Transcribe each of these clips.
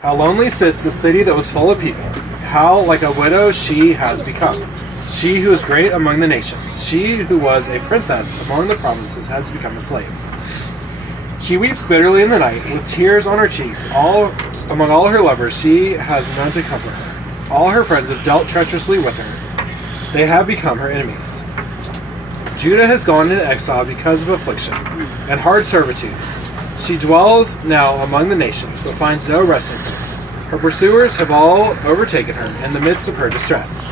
How lonely sits the city that was full of people. How like a widow she has become. She who is great among the nations. She who was a princess among the provinces has become a slave. She weeps bitterly in the night, with tears on her cheeks. Among all her lovers, she has none to comfort her. All her friends have dealt treacherously with her. They have become her enemies. Judah has gone into exile because of affliction and hard servitude. She dwells now among the nations, but finds no resting place. Her pursuers have all overtaken her in the midst of her distress.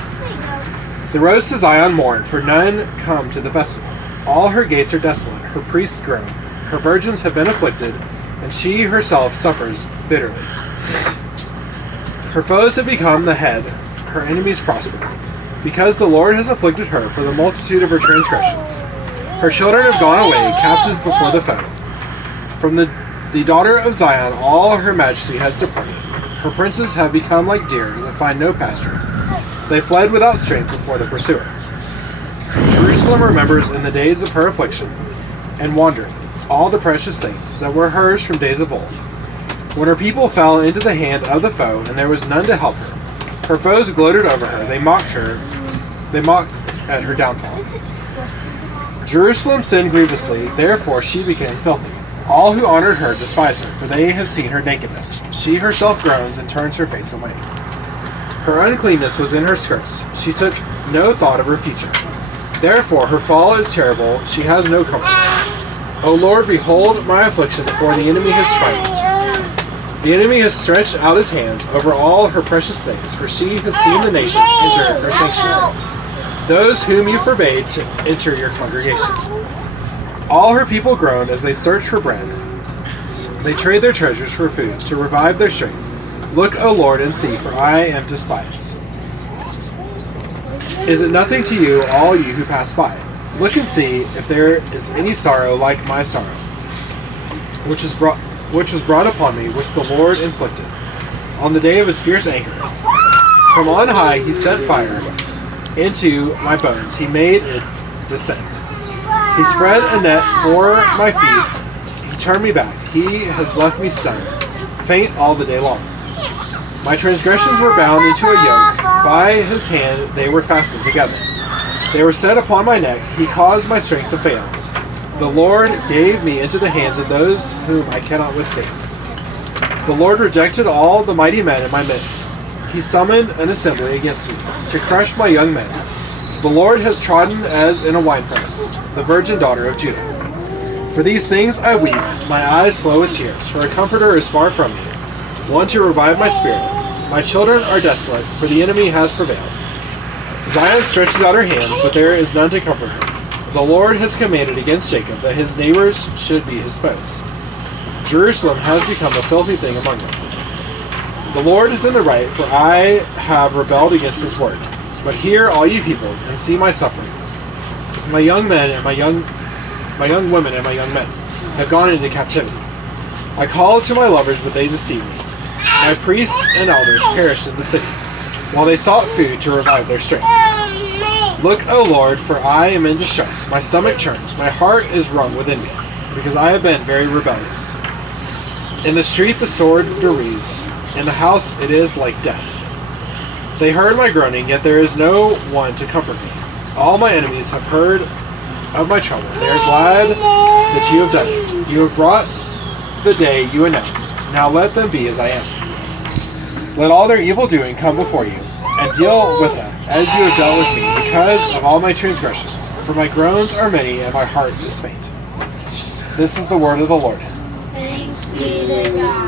The roads to Zion mourn, for none come to the festival. All her gates are desolate, her priests groan. Her virgins have been afflicted, and she herself suffers bitterly. Her foes have become the head, her enemies prosper, because the Lord has afflicted her for the multitude of her transgressions. Her children have gone away, captives before the foe. From the daughter of Zion all her majesty has departed. Her princes have become like deer that find no pasture. They fled without strength before the pursuer. Jerusalem remembers in the days of her affliction and wandering all the precious things that were hers from days of old. When her people fell into the hand of the foe, and there was none to help her, her foes gloated over her. They mocked at her downfall. Jerusalem sinned grievously, therefore she became filthy. All who honored her despise her, for they have seen her nakedness. She herself groans and turns her face away. Her uncleanness was in her skirts. She took no thought of her future. Therefore her fall is terrible. She has no comfort. O Lord, behold my affliction, for the enemy has triumphed. The enemy has stretched out his hands over all her precious things, for she has seen the nations enter her sanctuary, those whom you forbade to enter your congregation. All her people groan as they search for bread. They trade their treasures for food, to revive their strength. Look, O Lord, and see, for I am despised. Is it nothing to you, all you who pass by? Look and see if there is any sorrow like my sorrow, which was brought upon me, which the Lord inflicted, on the day of his fierce anger. From on high he set fire into my bones. He made it descend. He spread a net for my feet. He turned me back. He has left me stunned, faint all the day long. My transgressions were bound into a yoke. By his hand they were fastened together. They were set upon my neck. He caused my strength to fail. The Lord gave me into the hands of those whom I cannot withstand. The Lord rejected all the mighty men in my midst. He summoned an assembly against me to crush my young men. The Lord has trodden as in a winepress the virgin daughter of Judah. For these things I weep, my eyes flow with tears, for a comforter is far from me, one to revive my spirit. My children are desolate, for the enemy has prevailed. Zion stretches out her hands, but there is none to comfort her. The Lord has commanded against Jacob that his neighbors should be his foes. Jerusalem has become a filthy thing among them. The Lord is in the right, for I have rebelled against his word. But hear, all you peoples, and see my suffering. My young men and my young women and my young men have gone into captivity. I called to my lovers, but they deceived me. My priests and elders perished in the city, while they sought food to revive their strength. Look, O Lord, for I am in distress. My stomach churns. My heart is wrung within me, because I have been very rebellious. In the street the sword bereaves. In the house it is like death. They heard my groaning, yet there is no one to comfort me. All my enemies have heard of my trouble. They are glad that you have done it. You have brought the day you announced. Now let them be as I am. Let all their evil doing come before you, and deal with them as you have dealt with me, because of all my transgressions. For my groans are many, and my heart is faint. This is the word of the Lord. Thanks be to God.